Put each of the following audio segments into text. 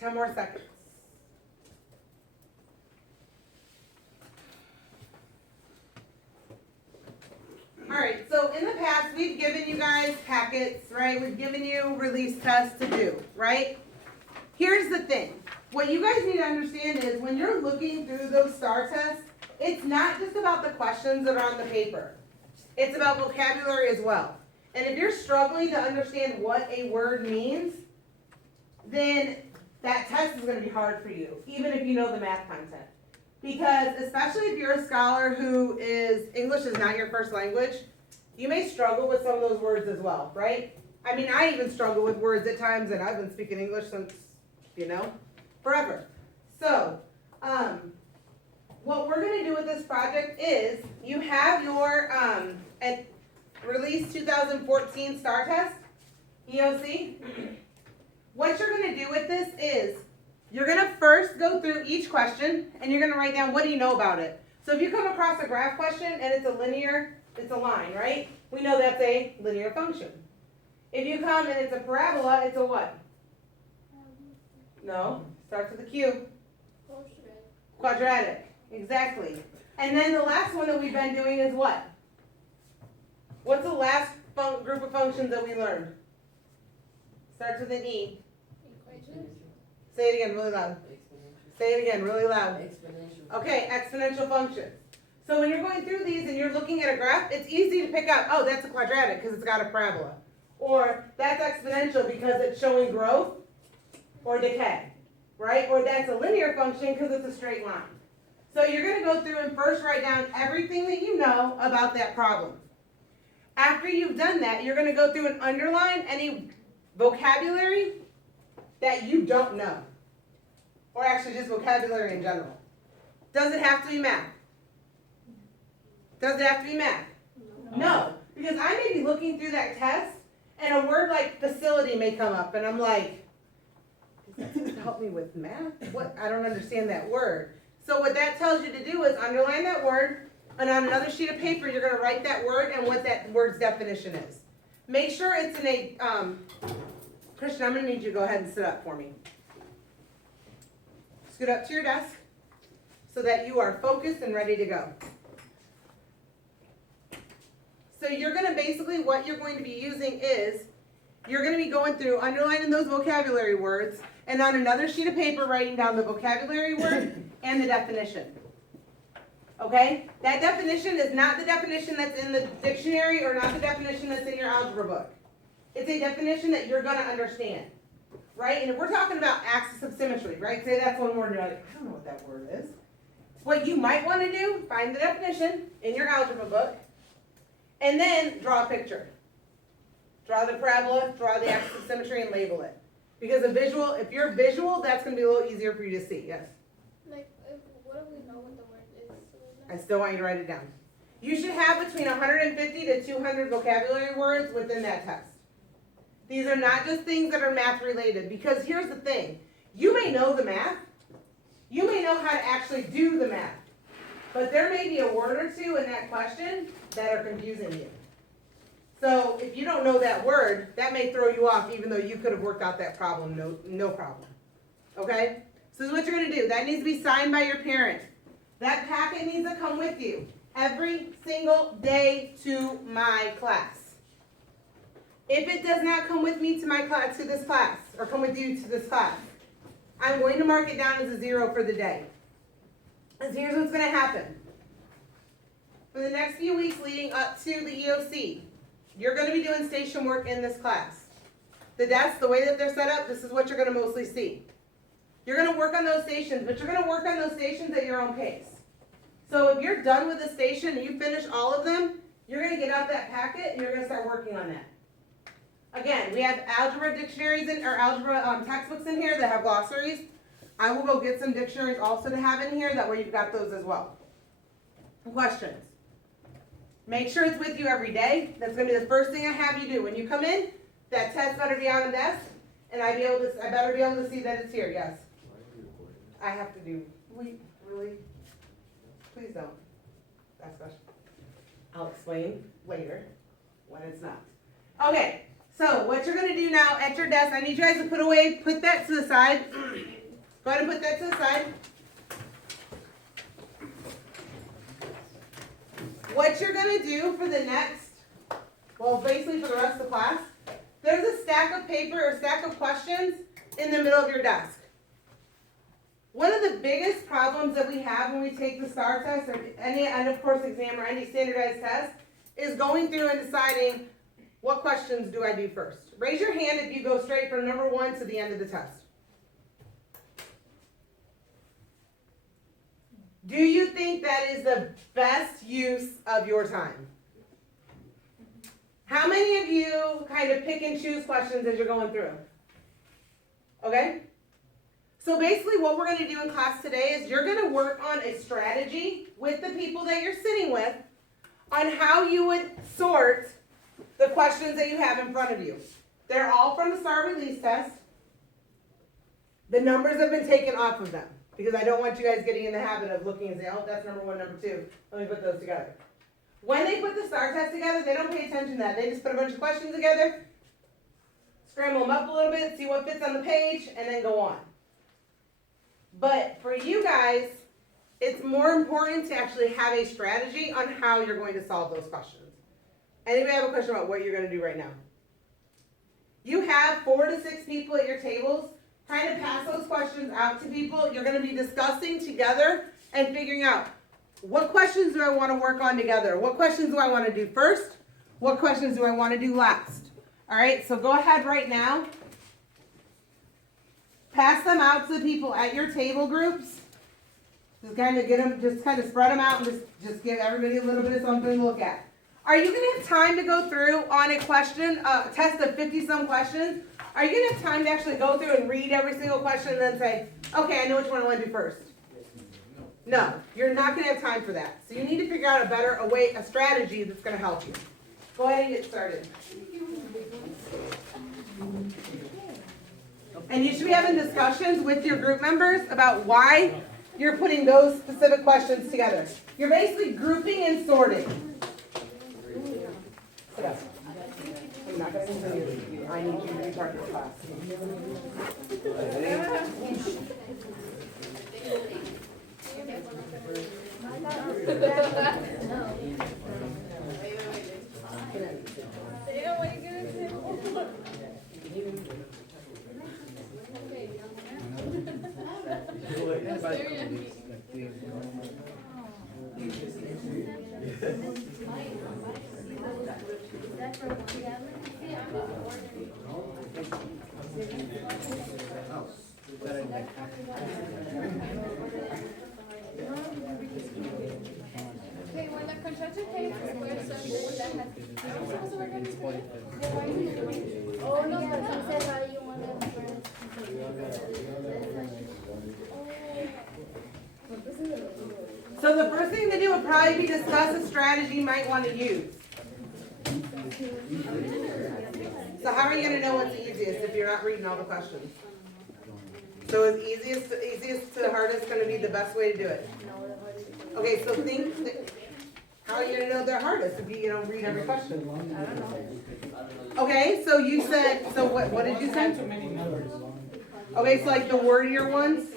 10 more seconds. Alright, so in the past, we've given you guys packets, right? We've given you release tests to do, right? Here's the thing. What you guys need to understand is when you're looking through those STAR tests, it's not just about the questions that are on the paper. It's about vocabulary as well. And if you're struggling to understand what a word means, then that test is going to be hard for you, even if you know the math content. Because especially if you're a scholar who is, English is not your first language, you may struggle with some of those words as well, right? I mean, I even struggle with words at times, and I've been speaking English since, forever. So, what we're going to do with this project is, you have your at Release 2014 STAR Test, EOC. What you're going to do with this is, you're going to first go through each question, and you're going to write down what do you know about it. So if you come across a graph question, and it's a line, right? We know that's a linear function. If you come and it's a parabola, it's a what? No, starts with a Q. Quadratic, exactly. And then the last one that we've been doing is what? What's the last group of functions that we learned? Starts with an E. Equations. Say it again really loud. Say it again really loud. Exponential. Okay, exponential functions. So when you're going through these and you're looking at a graph, it's easy to pick up, oh, that's a quadratic because it's got a parabola. Or that's exponential because it's showing growth or decay, right? Or that's a linear function because it's a straight line. So you're going to go through and first write down everything that you know about that problem. After you've done that, you're going to go through and underline any vocabulary that you don't know. Or actually just vocabulary in general. Does it have to be math? Does it have to be math? No. Because I may be looking through that test and a word like facility may come up and I'm like, is that supposed to help me with math? What? I don't understand that word. So what that tells you to do is underline that word, and on another sheet of paper you're going to write that word and what that word's definition is. Make sure it's in a, Christian, I'm going to need you to go ahead and sit up for me. Scoot up to your desk so that you are focused and ready to go. So you're going to basically, what you're going to be using is, you're going to be going through, underlining those vocabulary words, and on another sheet of paper writing down the vocabulary word and the definition. Okay? That definition is not the definition that's in the dictionary or not the definition that's in your algebra book. It's a definition that you're going to understand. Right? And if we're talking about axis of symmetry, right? Say that's one word, you're like, I don't know what that word is. What you might want to do, find the definition in your algebra book, and then draw a picture. Draw the parabola, draw the axis of symmetry, and label it. Because if you're visual, that's going to be a little easier for you to see. Yes? Like, what do we know what the word is? I still want you to write it down. You should have between 150 to 200 vocabulary words within that test. These are not just things that are math related, because here's the thing. You may know the math. You may know how to actually do the math. But there may be a word or two in that question that are confusing you. So if you don't know that word, that may throw you off even though you could have worked out that problem, no problem. Okay? So this is what you're going to do. That needs to be signed by your parent. That packet needs to come with you every single day to my class. If it does not come with me to my class, to this class, or come with you to this class, I'm going to mark it down as a 0 for the day. Because here's what's going to happen. For the next few weeks leading up to the EOC, you're going to be doing station work in this class. The desks, the way that they're set up, this is what you're going to mostly see. You're going to work on those stations, but you're going to work on those stations at your own pace. So if you're done with the station and you finish all of them, you're going to get out that packet and you're going to start working on that. Again, we have algebra dictionaries or algebra textbooks in here that have glossaries. I will go get some dictionaries also to have in here. That way you've got those as well. Questions? Make sure it's with you every day. That's going to be the first thing I have you do. When you come in, that test better be on the desk, and I better be able to see that it's here. Yes. I have to do. Really? Please don't. That's special. I'll explain later when it's not. Okay. So what you're gonna do now at your desk, I need you guys to put that to the side. Go ahead and put that to the side. What you're gonna do for the next, well, basically for the rest of the class, there's a stack of paper or stack of questions in the middle of your desk. One of the biggest problems that we have when we take the STAR test or any end of course exam or any standardized test is going through and deciding what questions do I do first. Raise your hand if you go straight from number 1 to the end of the test. Do you think that is the best use of your time? How many of you kind of pick and choose questions as you're going through? Okay? So basically what we're going to do in class today is you're going to work on a strategy with the people that you're sitting with on how you would sort the questions that you have in front of you. They're all from the STAR release test. The numbers have been taken off of them because I don't want you guys getting in the habit of looking and saying, oh, that's number 1, number 2. Let me put those together. When they put the STAR test together, they don't pay attention to that. They just put a bunch of questions together, scramble them up a little bit, see what fits on the page, and then go on. But for you guys, it's more important to actually have a strategy on how you're going to solve those questions. Anybody have a question about what you're going to do right now? You have 4 to 6 people at your tables. Trying to pass those questions out to people. You're going to be discussing together and figuring out what questions do I want to work on together? What questions do I want to do first? What questions do I want to do last? All right, so go ahead right now. Pass them out to the people at your table groups. Just kind of get them, just kind of spread them out and just give everybody a little bit of something to look at. Are you going to have time to go through on a question, test of 50-some questions? Are you going to have time to actually go through and read every single question and then say, okay, I know which one I want to do first? No, you're not going to have time for that. So you need to figure out a strategy that's going to help you. Go ahead and get started. And you should be having discussions with your group members about why you're putting those specific questions together. You're basically grouping and sorting. Sit up. I'm not going to continue with you. I need you to be part of the class. Okay, when the construction takes square circle, that has. Oh, no, but you said how you want to first. So the first thing to do would probably be discuss a strategy you might want to use. So how are you going to know what's easiest if you're not reading all the questions? So is easiest to hardest going to be the best way to do it? Okay, so think, how are you going to know they're hardest if you don't read every question? I don't know. Okay, so you said, so what did you say? Okay, so like the wordier ones?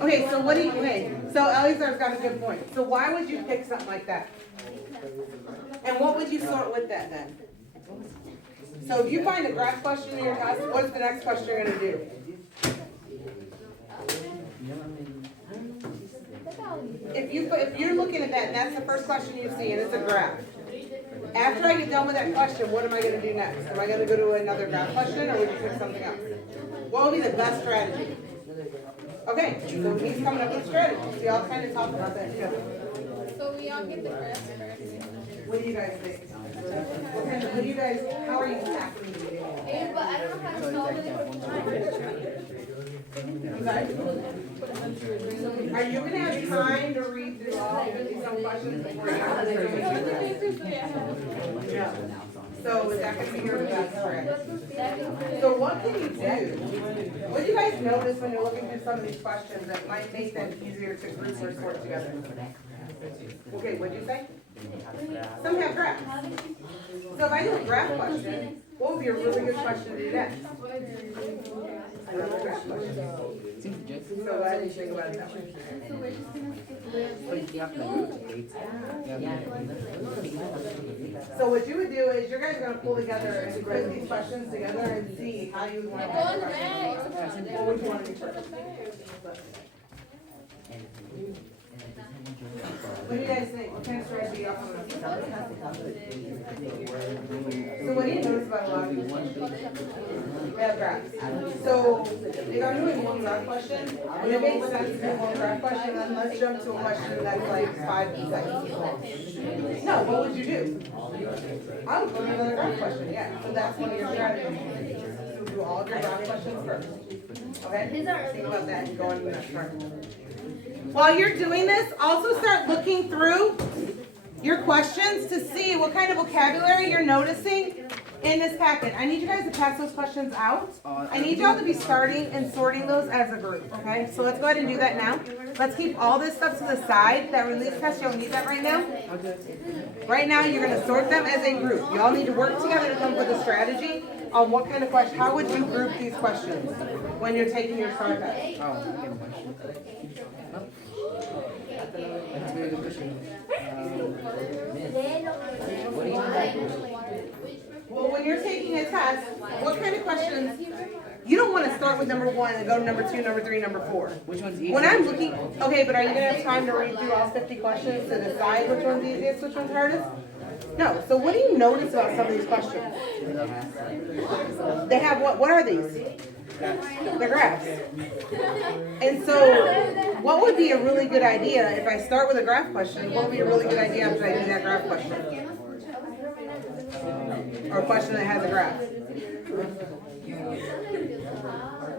Okay, so so Eleazar's got a good point. So why would you pick something like that? And what would you sort with that then? So if you find a graph question in your test, what's the next question you're going to do? If you're looking at that, and that's the first question you see, and it's a graph. After I get done with that question, what am I going to do next? Am I going to go to another graph question, or would you pick something else? What would be the best strategy? Okay, so he's coming up with a strategy. So y'all kind of talk about that together. So we all get the graphs first. What do you guys think? What do you guys, how are you tackling the video? Hey, but I don't know how to solve it. Are you going to have time to read through all 50-some questions before you answer? No. So is that gonna be your best friend? So what can you do? What do you guys notice when you're looking through some of these questions that might make them easier to group or sort together? Okay, what'd you say? Some have graphs. So if I do a graph question, what would be a really good question to do next? Another graph question. So why did you think about it that way? So what you would do is you guys are gonna pull together and put these questions together and see how you would want to answer questions. What would you want to do first? What do you guys think? What kind of strategy y'all coming up with? So what do you notice about a lot of these questions? We have graphs. So if I'm doing one graph question, would it make sense to do one graph question and let's jump to a question that's like 5 seconds long? No, what would you do? I would go to another graph question, yeah. So that's one of your strategies. So do all of your graph questions first. Okay? Think about that and go on to the next part. While you're doing this, also start looking through your questions to see what kind of vocabulary you're noticing in this packet. I need you guys to pass those questions out. I need y'all to be starting and sorting those as a group, okay? So let's go ahead and do that now. Let's keep all this stuff to the side. That release test, you don't need that right now. Right now, you're gonna sort them as a group. Y'all need to work together to come up with a strategy on what kind of question, how would you group these questions when you're taking your STAR test? Well, when you're taking a test, what kind of questions? You don't want to start with number 1 and go to number 2, number 3, number 4. Which one's easier? When I'm looking, okay, but are you gonna have time to read through all 50 questions to decide which one's easiest, which one's hardest? No. So what do you notice about some of these questions? They have what? What are these? The graphs. And so, what would be a really good idea if I start with a graph question? What would be a really good idea after I do that graph question? Or a question that has a graph?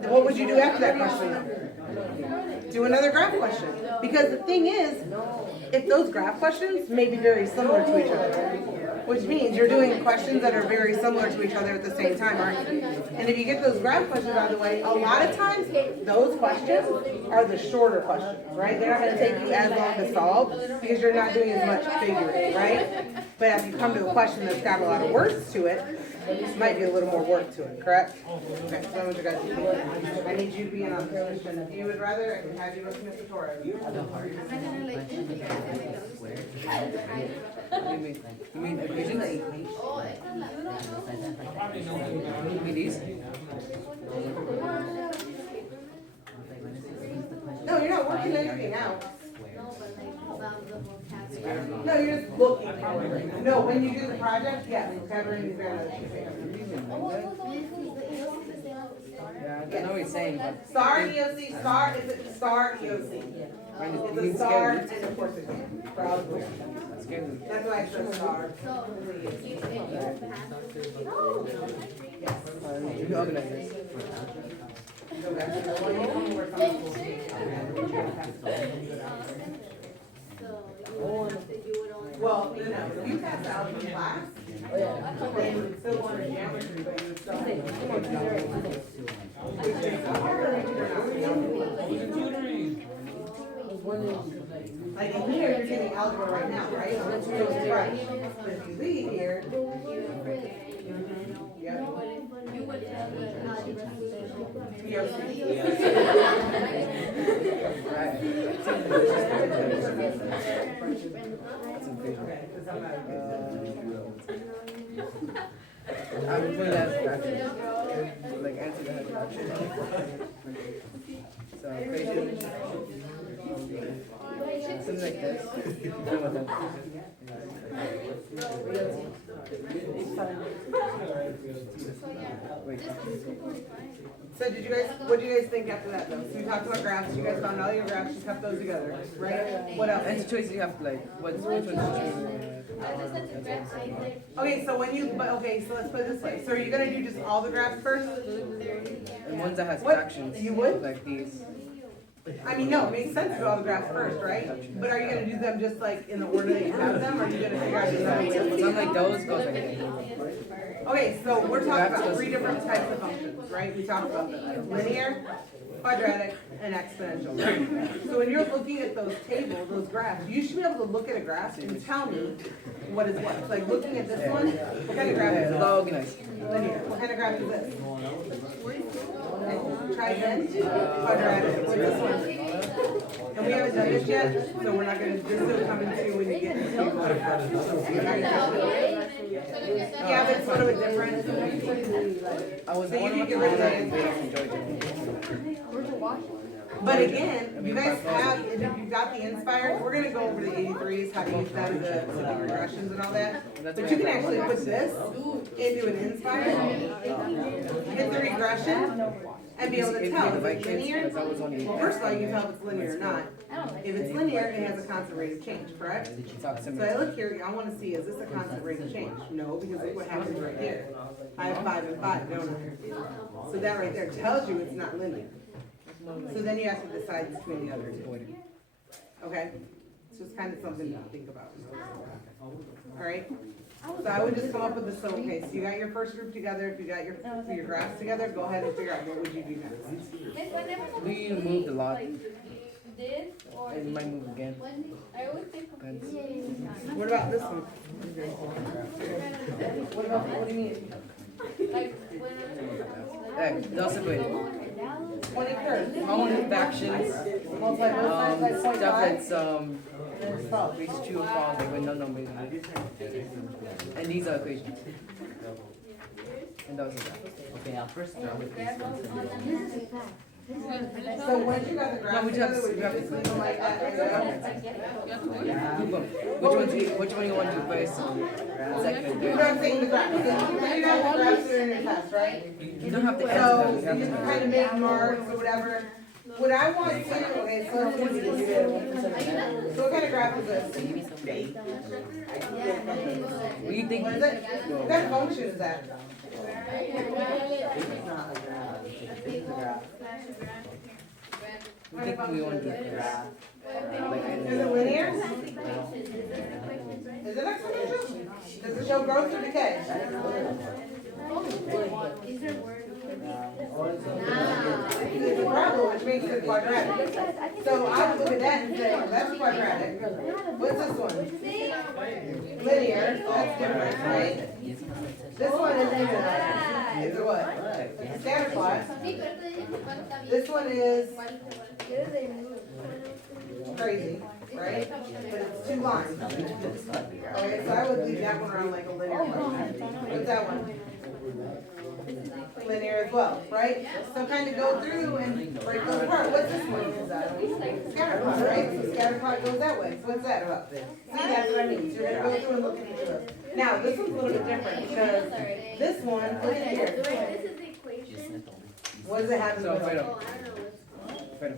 Then what would you do after that question though? Do another graph question. Because the thing is, if those graph questions may be very similar to each other, which means you're doing questions that are very similar to each other at the same time, aren't you? And if you get those graph questions out of the way, a lot of times those questions are the shorter questions, right? They're not going to take you as long to solve because you're not doing as much figuring, right? But if you come to a question that's got a lot of words to it, might be a little more work to it, correct? Okay, so what you guys think? I need you to be in on this question. If you would rather, I can have you look at Mr. Torres. You mean equations? You mean these? No, you're not working anything out. No, you're just looking. No, when you do the project, yes, vocabulary is very much. Yeah, I know what you're saying, but Star EOC, star, is it star EOC? It's a star and of course it's for all the it's good. That's why I said star. You organize this. Well, no, you pass out in class. Then you would still want to geometry, but you would still have to. Like in here, you're getting algebra right now, right? So it's fresh. But if you leave here. Yeah. I'm putting that fraction. Like answer that fraction. So equation. Something like this. So did you guys, what do you guys think after that though? So you talked about graphs, you guys found all your graphs, you kept those together, right? What else? And the choice you have, like, which one to choose? Okay, so when you, okay, so let's put it this way. So are you gonna do just all the graphs first? And ones that has What? fractions. You would? Like these. I mean, no, it makes sense to do all the graphs first, right? But are you gonna do them just like in the order that you have them, or are you gonna figure out another way? Something like those goes like that. Okay, so we're talking about three different types of functions, right? We talked about them, linear, quadratic, and exponential. So when you're looking at those tables, those graphs, you should be able to look at a graph and tell me what is what. It's like looking at this one, what kind of graph is It's this? all organized. Linear. What kind of graph is this? Try again. Quadratic. What's this one? And we haven't done this yet, so we're not gonna, this will come into when you get into. Yeah, but it's a little bit different. I was So you one can of get the rid of that. enjoyed it. But again, you guys have, if you've got the Inspire, we're gonna go over the 83s, how to use them, the regressions and all that. But you can actually put this into an Inspire, get the regression, and be able to tell if it's linear. Well, first of all, you can tell if it's linear or not. If it's linear, it has a constant rate of change, correct? So I look here, I wanna see, is this a constant rate of change? No, because look what happens right here. I have 5 and 5, don't I? So that right there tells you it's not linear. So then you have to decide between the other two. Okay? It's just kind of something to think about. Alright? So I would just come up with this, so, okay, so you got your first group together, if you got your graphs together, go ahead and figure out what would you do next. We moved a lot. This or It might move again. I always think of Depends. What about this one? What do you mean? like when Hey, that's a good. 20 curves. Common factions. Multiply both sides by Stuff 0.5. that's It's false. reach true or false like with no numbers. And these are equations. And those are that. Okay, I'll first start with these ones. So once you got the No, graph we together, just- would you just leave them like that right there? Group them. Which one you want to do first? Second. You know what I'm saying, the graph, you got the graphs that are in your test, right? You don't have to So, answer them. you You have kind of make marks or whatever. What I want to, okay, so let's easy to do it. So what kind of graph is this? Give me some bait. What do you think? What is it? What kind of function is that? What do you think we want to do first? Is it linear? Is it exponential? Does it show growth or decay? It's a parabola, which makes it quadratic. So I would look at that and say, that's quadratic. What's this one? Linear, that's different, right? This one is it's a what? It's a scatter plot. This one is crazy, right? But it's 2 lines. Okay, so I would leave that one around like a linear function. What's that one? Linear as well, right? So kind of go through and break those apart. What's this one? Scatter plot, right? So scatter plot goes that way. So what's that about? See, that's what I mean. So you're gonna go through and look at each of those. Now, this one's a little bit different because this one, look at here. What does it have in the So, middle? Fredo.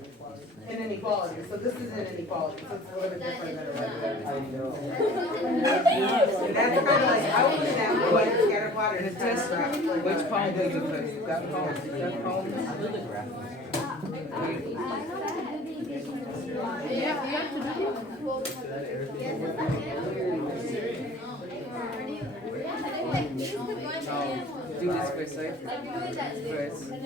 An inequality. So this is an inequality. So it's a little bit different than a regular. And that's kind of like, I would put that one in scatter plot or in a test graph. Which column do you do first? That column? That column? Do this first, right? First.